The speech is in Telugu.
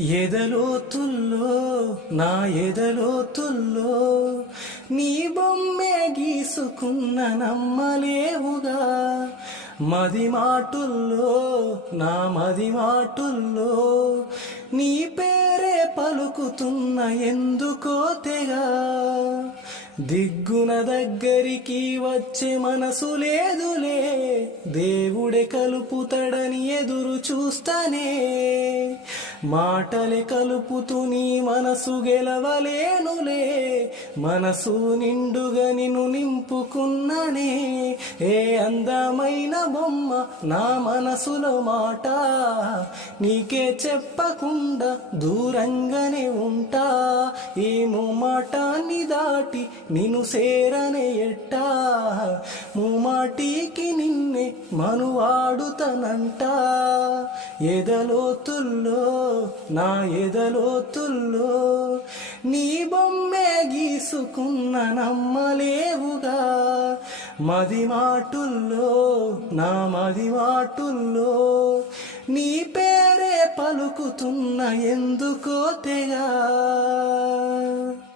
ఎదలోతుల్లో నా ఎదలోతుల్లో నీ బొమ్మే గీసుకున్న నమ్మలేవుగా. మది మాటుల్లో నా మది మాటుల్లో నీ పేరే పలుకుతున్న ఎందుకో తెగా. దిగ్గున దగ్గరికి వచ్చే మనసు లేదులే, దేవుడే కలుపుతాడని ఎదురు చూస్తానే. మాటలే కలుపుతూ నీ మనసు గెలవలేనులే, మనసు నిండుగా నిన్ను నింపుకున్ననే. ఏ అందమైన బొమ్మ నా మనసులో మాట, నీకే చెప్పకుండా దూరంగానే ఉంటా. ఈ మాటాన్ని దాటి నిన్ను సేరనే ఎట్టా, ముమాటికి నిన్నే మనువాడుతనంట. ఎదలోతుల్లో నా ఎదలోతుల్లో నీ బొమ్మే గీసుకున్న నమ్మలేవుగా. మది మాటుల్లో నా మది మాటుల్లో నీ పేరే పలుకుతున్న ఎందుకో తెగా.